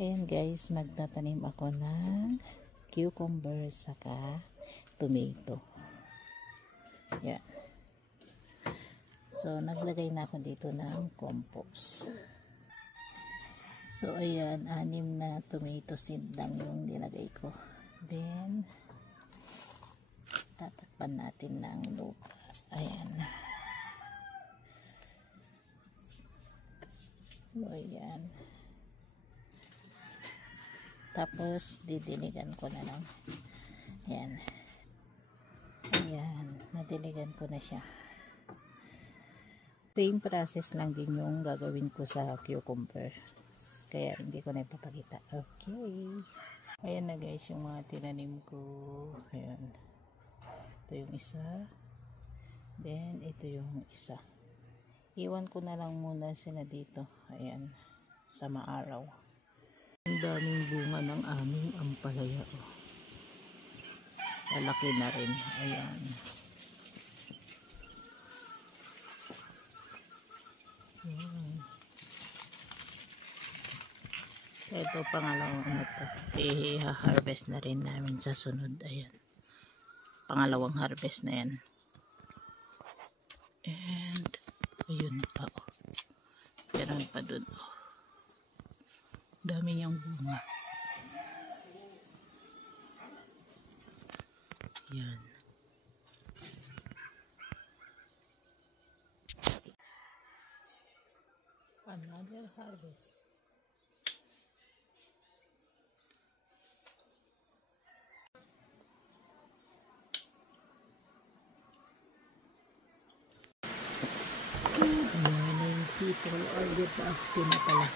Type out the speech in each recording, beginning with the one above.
Ayan guys, magtatanim ako ng cucumber saka tomato. Ayan. So, naglagay na ako dito ng compost. So, ayan, 6 na tomato seed lang yung nilagay ko. Then, tatakpan natin ng lupa. Ayan. So, ayan. Tapos, didiligan ko na lang. Ayan. Ayan. Nadiligan ko na siya. Same process lang din yung gagawin ko sa cucumber. Kaya, hindi ko na ipapakita. Okay. Ayan na guys, yung mga tinanim ko. Ayan. Ito yung isa. Then, ito yung isa. Iwan ko na lang muna sila dito. Ayan. Sa maaraw. Ang daming bunga ng aming ampalaya. Lalaki na rin. Ayan. Ayan. Ito pangalawang ano to. I-harvest na rin namin sa sunod. Ayan. Pangalawang harvest na yan. And ayun pa. Meron pa dun. Dami niyang bunga. Yan. Another harvest. Good morning people, or good afternoon na pala.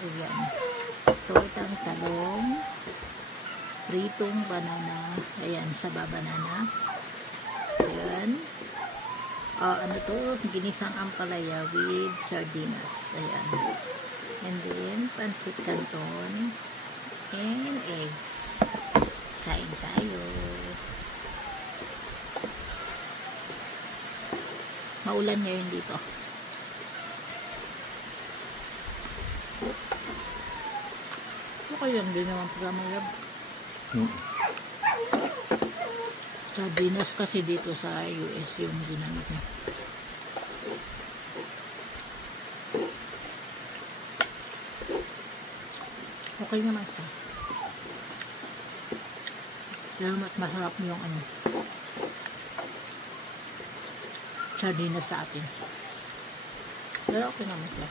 Ayan. Tortang talong, pritong banana, ayan, saba banana, ayan, ano to, ginisang ampalaya with sardinas, ayan, and then, pancit canton, and eggs. Kain tayo. Maulan ngayon dito. Kaya hindi naman pagkamayab. Sardinas kasi dito sa US yung ginamit niya. Okay naman ito. Salamat, masarap yung ano, sardinas sa atin. Pero okay naman ito.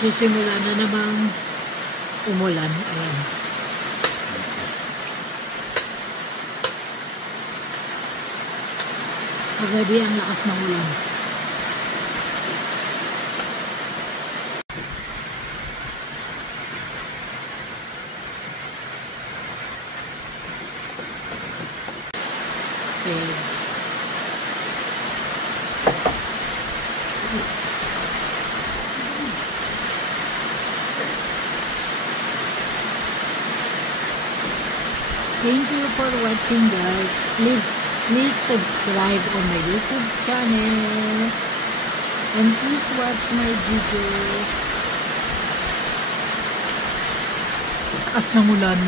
Sisimula na namang umulan. Ayan. Kagabi ang lakas ng ulan. Okay. Thank you for watching guys. Please subscribe on my YouTube channel. And please watch my videos. Taas ng ulan.